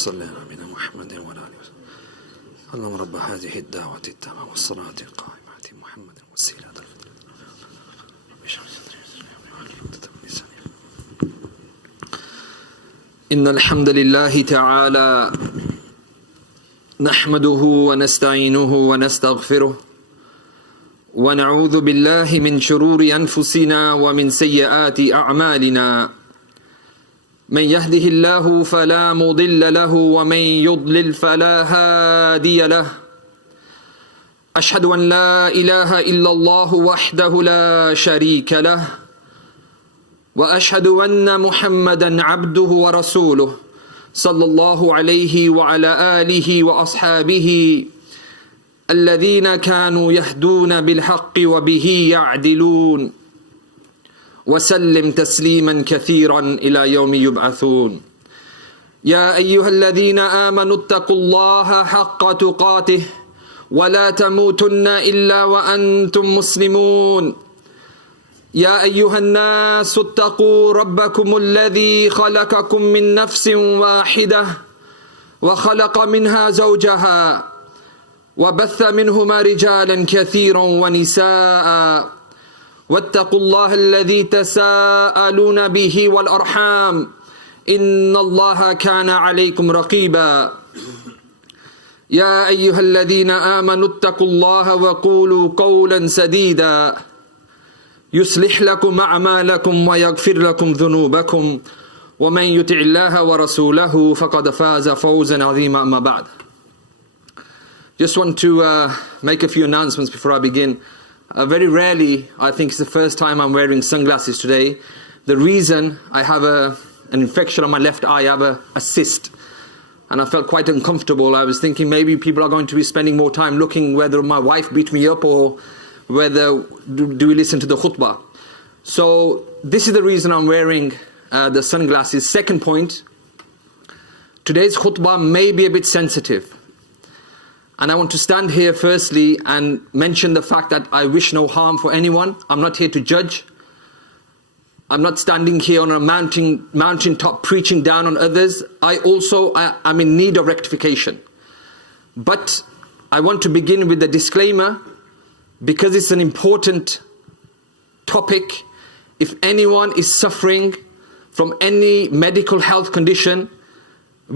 صل على نبينا محمد وعلى آله وسلم. اللهم رب هذه الدعوة التامة والصلاة القائمة آت محمد الوسيلة إن الحمد لله تعالى نحمده ونستعينه ونستغفره ونعوذ بالله من شرور أنفسنا ومن سيئات أعمالنا من يهده الله فلا مضل له ومن يضلل فلا هادي له أشهد أن لا إله إلا الله وحده لا شريك له وأشهد أن محمدا عبده ورسوله صلى الله عليه وعلى آله وأصحابه الذين كانوا يهدون بالحق وبه يعدلون وسلم تسليما كثيرا إلى يوم يبعثون. يا أيها الذين آمنوا اتقوا الله حق تقاته ولا تموتن إلا وأنتم مسلمون. يا أيها الناس اتقوا ربكم الذي خلقكم من نفس واحدة وخلق منها زوجها وبث منهما رجالا كثيرا ونساء واتقوا الله الذي تساءلون به والأرحام إن الله كان عليكم رقيبا. يا أيها الذين آمنوا اتقوا الله وقولوا قولا سديدا يصلح لكم أعمالكم ويغفر لكم ذنوبكم ومن يطع الله ورسوله فقد فاز فوزا عظيما. أما بعد. Just want to make a few announcements before I begin. Very rarely, I think it's the first time I'm wearing sunglasses today. The reason, I have an infection on my left eye, I have a cyst. And I felt quite uncomfortable. I was thinking maybe people are going to be spending more time looking whether my wife beat me up or whether do we listen to the khutbah. So this is the reason I'm wearing the sunglasses. Second point, today's khutbah may be a bit sensitive. And I want to stand here firstly and mention the fact that I wish no harm for anyone. I'm not here to judge. I'm not standing here on a mountaintop preaching down on others. I'm in need of rectification. But I want to begin with a disclaimer because it's an important topic. If anyone is suffering from any medical health condition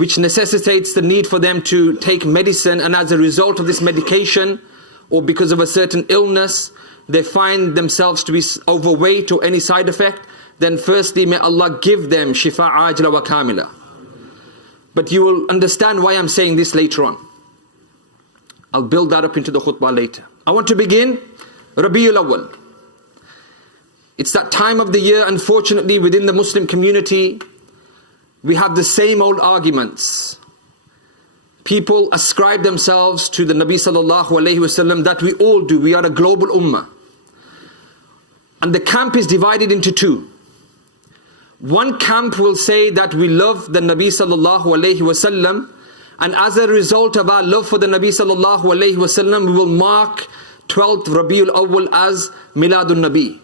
which necessitates the need for them to take medicine, and as a result of this medication or because of a certain illness they find themselves to be overweight or any side effect, then firstly may Allah give them shifa ajla wa kamila. But you will understand why I'm saying this later on. I'll build that up into the khutbah later. I want to begin Rabiul Awwal. It's that time of the year, unfortunately, within the Muslim community we have the same old arguments. People ascribe themselves to the Nabi sallallahu alayhi wasallam, that we all do. We are a global ummah. And the camp is divided into two. One camp will say that we love the Nabi sallallahu alayhi wasallam, and as a result of our love for the Nabi sallallahu alayhi wasallam, we will mark 12th Rabiul Awwal as Miladun Nabi.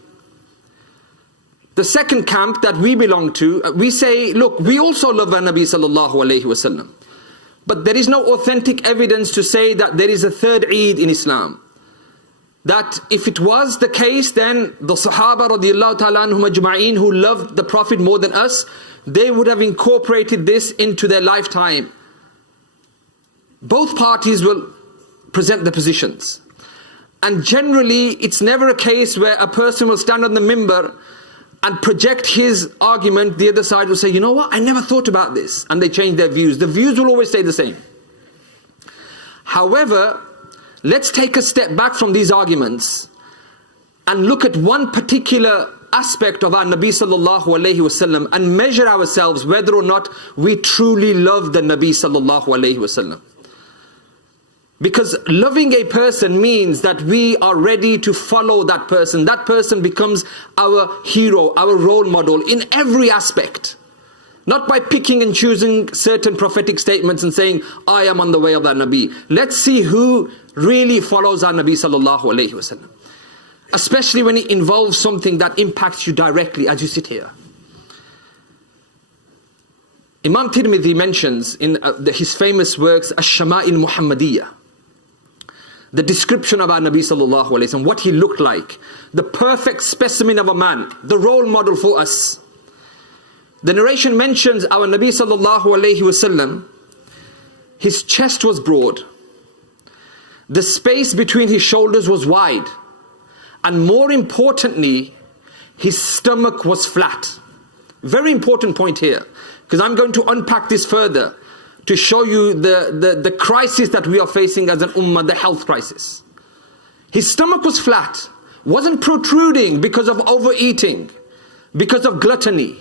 The second camp that we belong to, we say, look, we also love our Nabi sallallahu alayhi wasallam. But there is no authentic evidence to say that there is a third Eid in Islam. That if it was the case, then the Sahaba radiallahu ta'ala anhum ajma'een who loved the Prophet more than us, they would have incorporated this into their lifetime. Both parties will present the positions. And generally, it's never a case where a person will stand on the mimbar and project his argument. The other side will say, you know what, I never thought about this. And they change their views. The views will always stay the same. However, let's take a step back from these arguments and look at one particular aspect of our Nabi sallallahu alayhi wasallam and measure ourselves whether or not we truly love the Nabi sallallahu alayhi wasallam. Because loving a person means that we are ready to follow that person. That person becomes our hero, our role model in every aspect. Not by picking and choosing certain prophetic statements and saying, I am on the way of that Nabi. Let's see who really follows our Nabi sallallahu alayhi wasallam. Especially when it involves something that impacts you directly as you sit here. Imam Tirmidhi mentions in his famous works, Ash-Shama'il Muhammadiyah, the description of our Nabi sallallahu alayhi wa sallam, what he looked like, the perfect specimen of a man, the role model for us. The narration mentions our Nabi sallallahu alayhi wa sallam, his chest was broad, the space between his shoulders was wide, and more importantly, his stomach was flat. Very important point here, because I'm going to unpack this further to show you the crisis that we are facing as an ummah, the health crisis. His stomach was flat, wasn't protruding because of overeating, because of gluttony,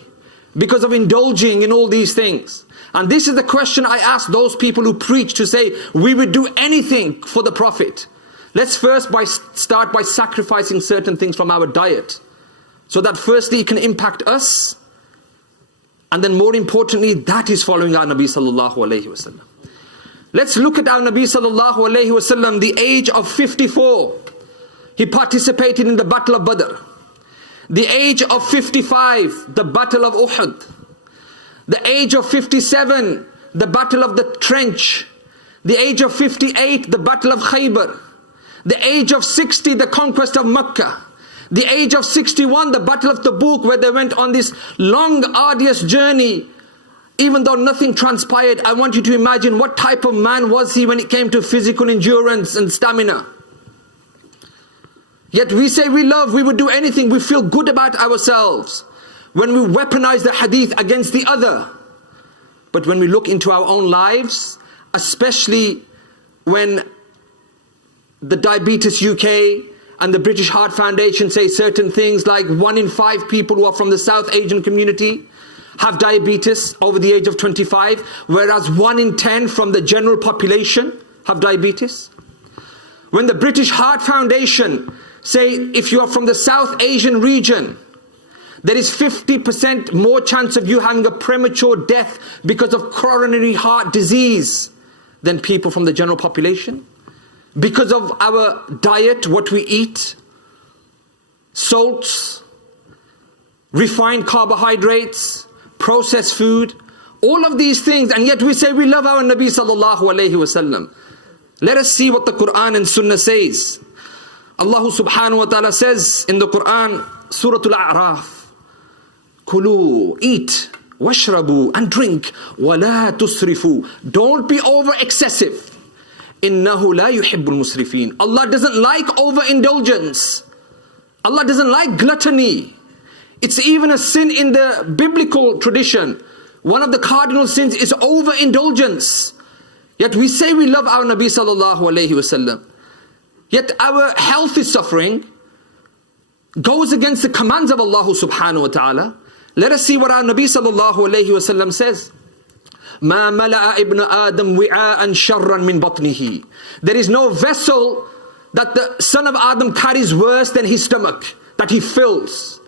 because of indulging in all these things. And this is the question I ask those people who preach to say, we would do anything for the Prophet. Let's first start by sacrificing certain things from our diet, so that firstly it can impact us, and then more importantly, that is following our Nabi sallallahu alayhi wa sallam. Let's look at our Nabi sallallahu alayhi wa sallam, the age of 54. He participated in the Battle of Badr. The age of 55, the Battle of Uhud. The age of 57, the Battle of the Trench. The age of 58, the Battle of Khaybar. The age of 60, the conquest of Mecca. The age of 61, the Battle of Tabuk, where they went on this long, arduous journey. Even though nothing transpired, I want you to imagine what type of man was he when it came to physical endurance and stamina. Yet we say we love, we would do anything, we feel good about ourselves when we weaponize the hadith against the other. But when we look into our own lives, especially when the Diabetes UK and the British Heart Foundation say certain things like 1 in 5 people who are from the South Asian community have diabetes over the age of 25, whereas 1 in 10 from the general population have diabetes. When the British Heart Foundation say if you are from the South Asian region, there is 50% more chance of you having a premature death because of coronary heart disease than people from the general population. Because of our diet, what we eat, salts, refined carbohydrates, processed food, all of these things, and yet we say we love our Nabi sallallahu alayhi wa sallam. Let us see what the Quran and Sunnah says. Allah subhanahu wa ta'ala says in the Quran, Surah Al-A'raf, Kulu, eat, washrabu, and drink, wala tusrifu. Don't be over excessive. Innahu la yuhibbul musrifin. Allah doesn't like overindulgence. Allah doesn't like gluttony. It's even a sin in the biblical tradition. One of the cardinal sins is overindulgence. Yet we say we love our Nabi sallallahu alayhi wa sallam. Yet our health is suffering, goes against the commands of Allah subhanahu wa ta'ala. Let us see what our Nabi sallallahu alayhi wa sallam says. مَا مَلَأَ ابْنَ آدَمْ وِعَاءً شَرًّا مِّن بَطْنِهِ. There is no vessel that the son of Adam carries worse than his stomach, that he fills.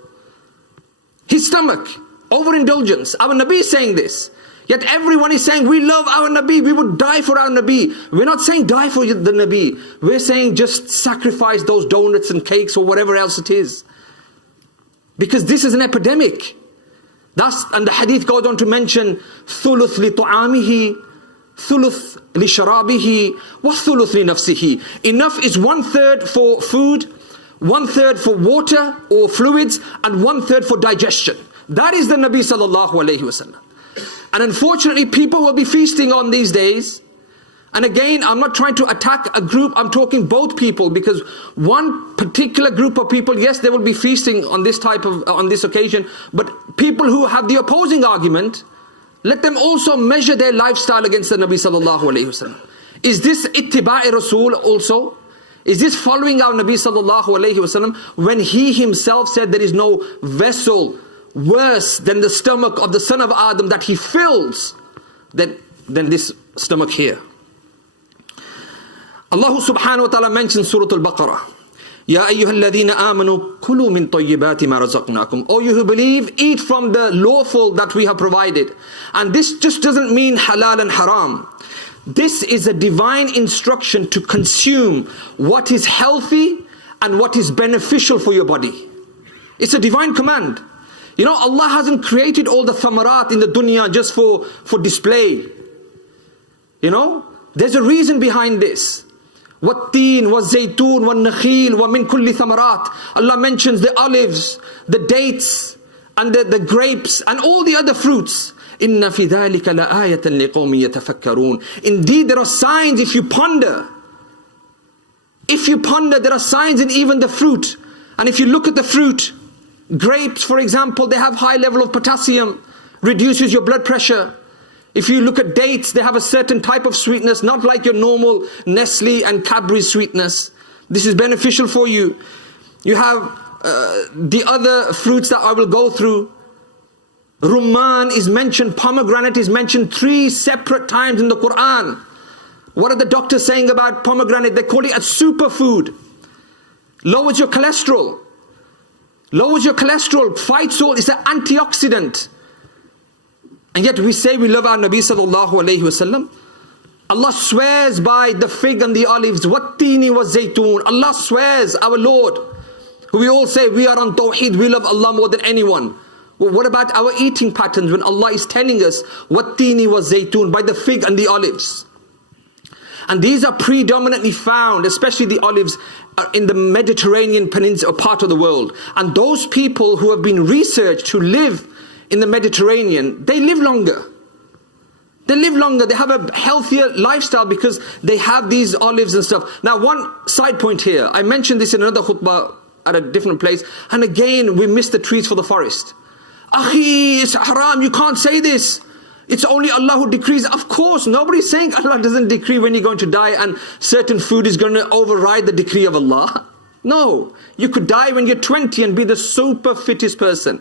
His stomach, overindulgence. Our Nabi is saying this. Yet everyone is saying, we love our Nabi, we would die for our Nabi. We're not saying die for the Nabi. We're saying just sacrifice those donuts and cakes or whatever else it is. Because this is an epidemic. Thus, and the hadith goes on to mention, ثُلُث لِطُعَامِهِ ثُلُث لِشَرَابِهِ وَثُلُث لِنَفْسِهِ. Enough is 1/3 for food, 1/3 for water or fluids, and 1/3 for digestion. That is the Nabi sallallahu alayhi wa sallam. And unfortunately, people will be feasting on these days. And again, I'm not trying to attack a group, I'm talking both people, because one particular group of people, yes, they will be feasting on this occasion, but people who have the opposing argument, let them also measure their lifestyle against the Nabi sallallahu alayhi wa sallam. Is this ittiba'i Rasul also? Is this following our Nabi sallallahu alayhi wa sallam when he himself said there is no vessel worse than the stomach of the son of Adam that he fills than this stomach here? Allah subhanahu wa ta'ala mentions Surah Al-Baqarah. Ya ayyuhalladhina amanu kulu min tayyibati ma razaqnakum. O you who believe, eat from the lawful that we have provided. And this just doesn't mean halal and haram. This is a divine instruction to consume what is healthy and what is beneficial for your body. It's a divine command. You know, Allah hasn't created all the thamarat in the dunya just for display. You know, there's a reason behind this. وَالتِّينَ وَالزَّيْتُونَ وَالنَّخِيلَ وَمِن كُلِّ ثَمَرَاتٍ. Allah mentions the olives, the dates, and the grapes, and all the other fruits. إِنَّ فِي ذَلِكَ لَآيَةً لِقَوْمٍ يَتَفَكَّرُونَ. Indeed, there are signs if you ponder. If you ponder, there are signs in even the fruit. And if you look at the fruit, grapes, for example, they have high level of potassium, reduces your blood pressure. If you look at dates, they have a certain type of sweetness, not like your normal Nestle and Cadbury sweetness. This is beneficial for you. You have the other fruits that I will go through. Rumman is mentioned, pomegranate is mentioned 3 separate times in the Quran. What are the doctors saying about pomegranate? They call it a superfood. Lowers your cholesterol. Lowers your cholesterol, fights all, it's an antioxidant. And yet we say we love our Nabi sallallahu alayhi wasallam. Allah swears by the fig and the olives. Wattini wa zaytun. Allah swears, our Lord. We all say we are on tawheed, we love Allah more than anyone. Well, what about our eating patterns when Allah is telling us wattini wa zaytun, by the fig and the olives? And these are predominantly found, especially the olives, in the Mediterranean peninsula part of the world. And those people who have been researched who live in the Mediterranean, they live longer. They live longer, they have a healthier lifestyle because they have these olives and stuff. Now, one side point here, I mentioned this in another khutbah at a different place, and again we miss the trees for the forest. Akhi, it's haram, you can't say this. It's only Allah who decrees. Of course, nobody's saying Allah doesn't decree when you're going to die and certain food is going to override the decree of Allah. No, you could die when you're 20 and be the super fittest person.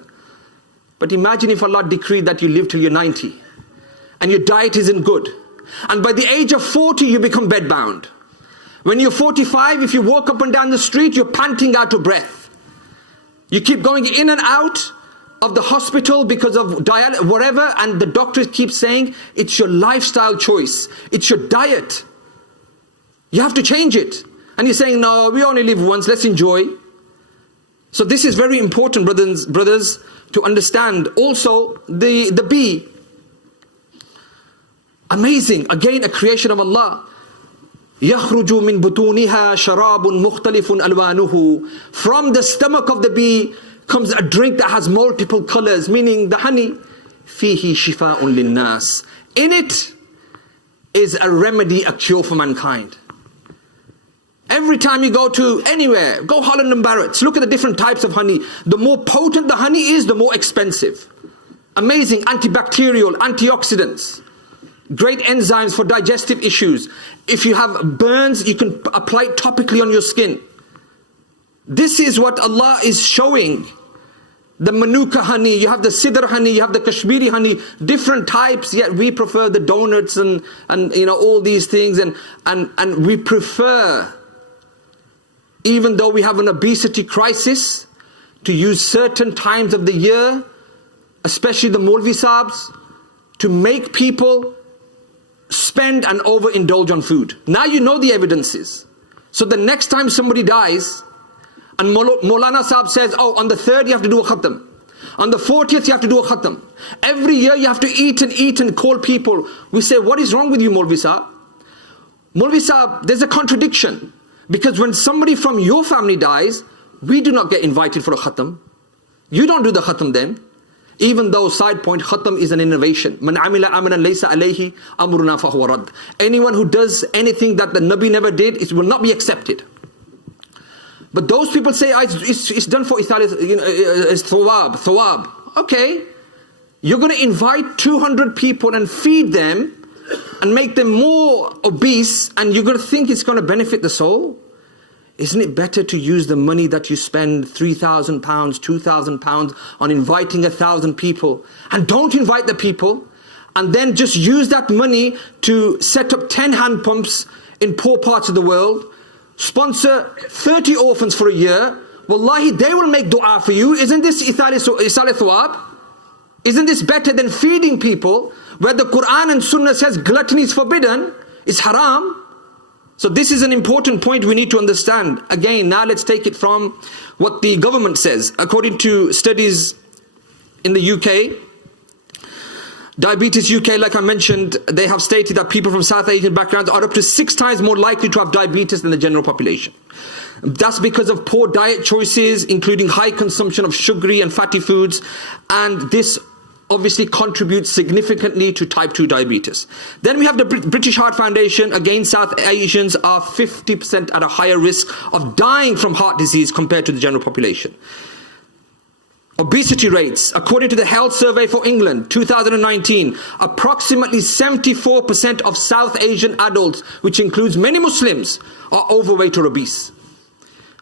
But imagine if Allah decreed that you live till you're 90 and your diet isn't good. And by the age of 40, you become bedbound. When you're 45, if you walk up and down the street, you're panting out of breath. You keep going in and out of the hospital because of dialysis, whatever, and the doctors keep saying, it's your lifestyle choice. It's your diet. You have to change it. And you're saying, no, we only live once, let's enjoy. So this is very important, brothers, to understand. Also, the bee. Amazing. Again, a creation of Allah. يَخْرُجُ مِن بُطُونِهَا شَرَابٌ مُخْتَلِفٌ أَلْوَانُهُ. From the stomach of the bee comes a drink that has multiple colors, meaning the honey. فِيهِ شِفَاءٌ لِلنَّاسِ. In it is a remedy, a cure for mankind. Every time you go to anywhere, go Holland and Barrett's, look at the different types of honey. The more potent the honey is, the more expensive. Amazing antibacterial, antioxidants. Great enzymes for digestive issues. If you have burns, you can apply it topically on your skin. This is what Allah is showing. The Manuka honey, you have the Sidr honey, you have the Kashmiri honey, different types, yet we prefer the donuts and you know, all these things, and we prefer, even though we have an obesity crisis, to use certain times of the year, especially the Maulvi Saabs, to make people spend and overindulge on food. Now you know the evidences. So the next time somebody dies, and Maulana Saab says, oh, on the 3rd you have to do a khatam. On the 40th you have to do a khatam. Every year you have to eat and call people. We say, what is wrong with you, Maulvi Saab? Maulvi Saab, there's a contradiction. Because when somebody from your family dies, we do not get invited for a khatam. You don't do the khatam then. Even though, side point, khatam is an innovation. Man amila amalan laysa alayhi amruna fahuwa rad. Anyone who does anything that the Nabi never did, it will not be accepted. But those people say, it's done for ithal, you know, it's thawab. Okay, you're going to invite 200 people and feed them and make them more obese, and you're going to think it's going to benefit the soul? Isn't it better to use the money that you spend, £3,000, £2,000 on inviting 1,000 people, and don't invite the people, and then just use that money to set up 10 hand pumps in poor parts of the world, sponsor 30 orphans for a year? Wallahi, they will make dua for you. Isn't this isal thawab? Isn't this better than feeding people where the Quran and Sunnah says gluttony is forbidden, it's haram? So this is an important point we need to understand. Again, now let's take it from what the government says. According to studies in the UK, Diabetes UK, like I mentioned, they have stated that people from South Asian backgrounds are up to 6 times more likely to have diabetes than the general population. That's because of poor diet choices, including high consumption of sugary and fatty foods, and this obviously contributes significantly to type 2 diabetes. Then we have the British Heart Foundation. Again, South Asians are 50% at a higher risk of dying from heart disease compared to the general population. Obesity rates, according to the Health Survey for England, 2019, approximately 74% of South Asian adults, which includes many Muslims, are overweight or obese.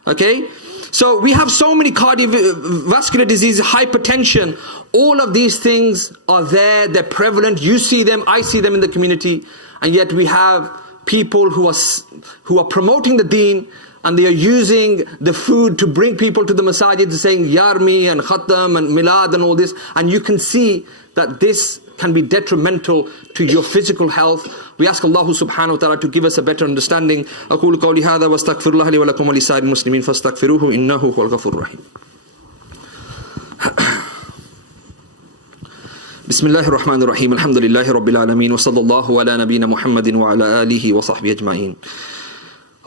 Okay? So we have so many cardiovascular diseases, hypertension, all of these things are there, they're prevalent, you see them, I see them in the community, and yet we have people who are promoting the deen, and they are using the food to bring people to the masajid, saying yarmi and khatam and milad and all this, and you can see that this can be detrimental to your physical health. We ask Allah subhanahu wa ta'ala to give us a better understanding. أقول قولي هذا واستغفر الله لي ولكم ولسائر المسلمين فاستغفروه إنه هو الغفور الرحيم. بسم الله الرحمن الرحيم الحمد لله رب العالمين وصلى الله على نبينا محمد وعلى آله وصحبه أجمعين.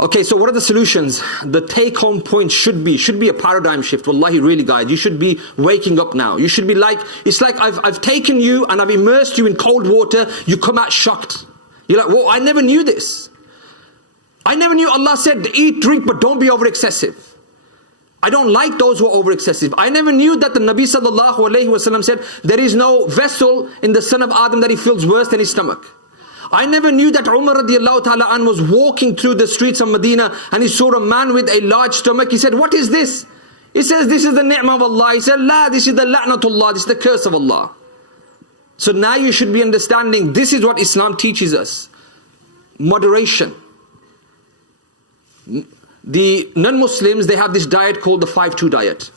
Okay, so what are the solutions? The take-home point should be a paradigm shift. Wallahi, really, guys, you should be waking up now. You should be like, it's like I've taken you and I've immersed you in cold water. You come out shocked. You're like, whoa, I never knew this. I never knew Allah said eat, drink, but don't be over excessive. I don't like those who are over excessive. I never knew that the Nabi sallallahu alayhi wasallam said there is no vessel in the son of Adam that he feels worse than his stomach. I never knew that Umar radiallahu ta'ala an was walking through the streets of Medina and he saw a man with a large stomach. He said, what is this? He says, this is the ni'mah of Allah. He said, la, this is the la'natullah, this is the curse of Allah. So now you should be understanding this is what Islam teaches us. Moderation. The non-Muslims, they have this diet called the 5-2 diet.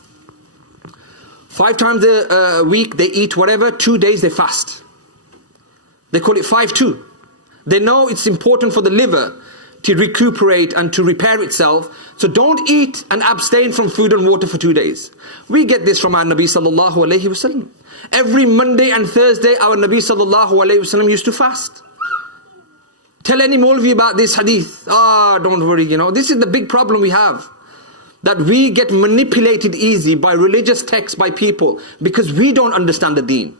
5 times a week they eat whatever, 2 days they fast. They call it 5-2. They know it's important for the liver to recuperate and to repair itself. So don't eat and abstain from food and water for 2 days. We get this from our Nabi sallallahu alayhi wasallam. Every Monday and Thursday our Nabi sallallahu alayhi wasallam used to fast. Tell any Maulvi about this hadith. Don't worry, this is the big problem we have. That we get manipulated easy by religious texts, by people, because we don't understand the deen.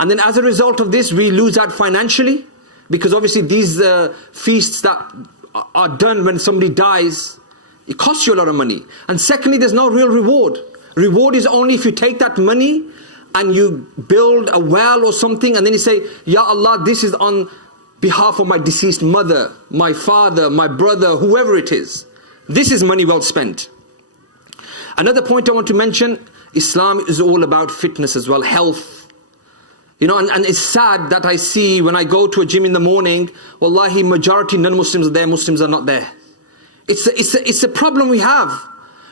And then as a result of this, we lose out financially, because obviously these feasts that are done when somebody dies, it costs you a lot of money. And secondly, there's no real reward. Reward is only if you take that money and you build a well or something, and then you say, Ya Allah, this is on behalf of my deceased mother, my father, my brother, whoever it is. This is money well spent. Another point I want to mention, Islam is all about fitness as well, health. And it's sad that I see when I go to a gym in the morning, wallahi, majority non-Muslims are there, Muslims are not there. It's a problem we have.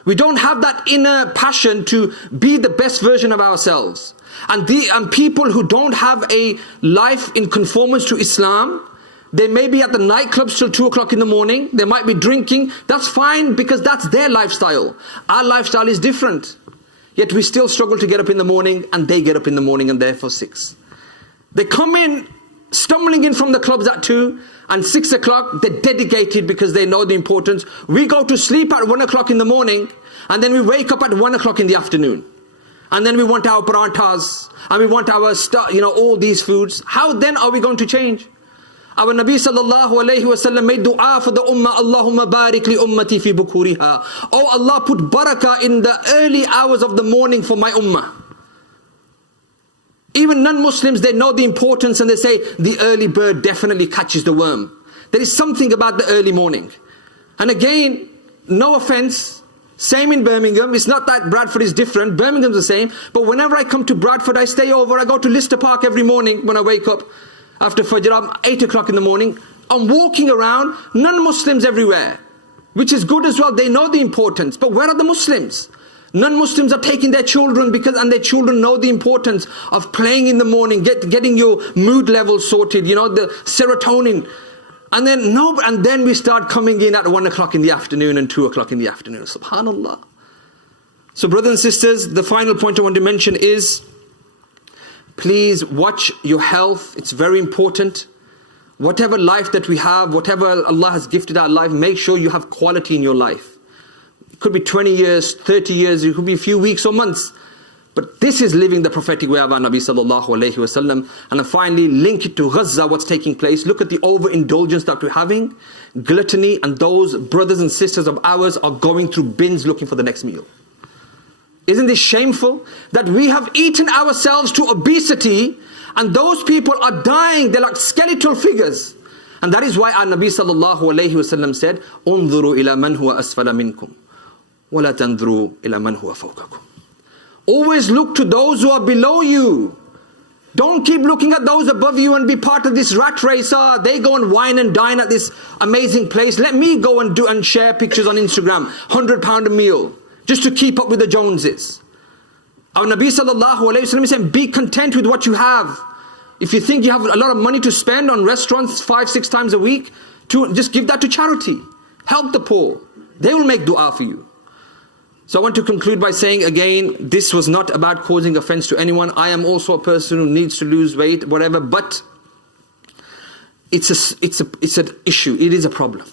We don't have that inner passion to be the best version of ourselves. And people who don't have a life in conformance to Islam, they may be at the nightclubs till 2 o'clock in the morning, they might be drinking, that's fine because that's their lifestyle. Our lifestyle is different. Yet we still struggle to get up in the morning, and they get up in the morning and they're for 6. They come in, stumbling in from the clubs at 2, and 6 o'clock, they're dedicated because they know the importance. We go to sleep at 1 o'clock in the morning, and then we wake up at 1 o'clock in the afternoon. And then we want our paranthas, and we want our all these foods. How then are we going to change? Our Nabi sallallahu alayhi wa sallam made dua for the ummah, Allahumma barik li ummati fi bukuriha. Oh Allah, put barakah in the early hours of the morning for my ummah. Even non-Muslims, they know the importance, and they say the early bird definitely catches the worm. There is something about the early morning. And again, no offense, same in Birmingham. It's not that Bradford is different, Birmingham's the same. But whenever I come to Bradford, I stay over, I go to Lister Park every morning when I wake up. After Fajr, 8 o'clock in the morning, I'm walking around, non-Muslims everywhere, which is good as well. They know the importance. But where are the Muslims? Non-Muslims are taking their children and their children know the importance of playing in the morning, getting your mood level sorted, the serotonin. And then we start coming in at 1 o'clock in the afternoon and 2 o'clock in the afternoon. Subhanallah. So brothers and sisters, the final point I want to mention is Please watch your health. It's very important. Whatever life that we have, whatever Allah has gifted our life, make sure you have quality in your life. It could be 20 years, 30 years, it could be a few weeks or months. But this is living the prophetic way of our Nabi sallallahu alayhi wa sallam. And then finally, link it to Gaza, what's taking place. Look at the overindulgence that we're having, gluttony, and those brothers and sisters of ours are going through bins looking for the next meal. Isn't this shameful? That we have eaten ourselves to obesity, and those people are dying, they're like skeletal figures. And that is why our Nabi sallallahu alayhi wa sallam said, "Unzuru ila man huwa asfala minkum, wa la tanzuru ila man huwa fawqakum." Always look to those who are below you. Don't keep looking at those above you and be part of this rat race. They go and wine and dine at this amazing place. Let me go and do and share pictures on Instagram. £100 a meal. Just to keep up with the Joneses. Our Nabi sallallahu alayhi wa sallam is saying, be content with what you have. If you think you have a lot of money to spend on restaurants 5-6 times a week, just give that to charity. Help the poor. They will make dua for you. So I want to conclude by saying again, this was not about causing offense to anyone. I am also a person who needs to lose weight, whatever, but it's an issue. It is a problem.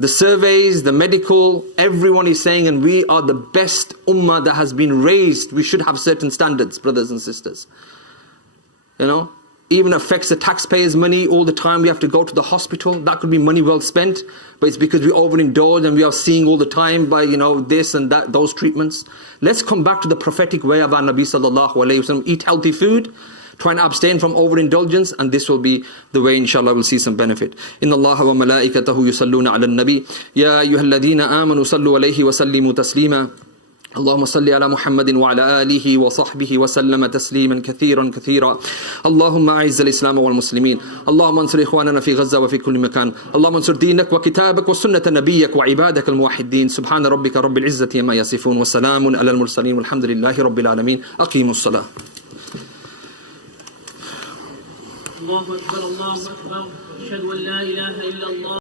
The surveys, the medical, everyone is saying, and we are the best ummah that has been raised. We should have certain standards, brothers and sisters. You know, even affects the taxpayers' money all the time. We have to go to the hospital. That could be money well spent, but it's because we overindulge and we are seeing all the time by, this and that, those treatments. Let's come back to the prophetic way of our Nabi sallallahu alayhi wa sallam. Eat healthy food. Try and abstain from overindulgence, and this will be the way, inshallah, we'll see some benefit. Inna Allaha wa malaikatahu yusalluna ala nabi. Ya ayyuhalladhina amanu sallu alayhi wa sallimu taslima. اللهم صل على محمد وعلى آله وصحبه وسلم تسليما كثيرا كثيرا. اللهم أعز الإسلام والمسلمين. اللهم انصر إخواننا في غزة وفي كل مكان. اللهم انصر دينك وكتابك وسنة نبيك وعبادك الموحدين. سبحان ربك رب العزة ما يصفون وسلام على المرسلين والحمد لله رب العالمين. أقيموا الصلاة. الله أكبر الله أكبر أشهد أن لا إله إلا الله.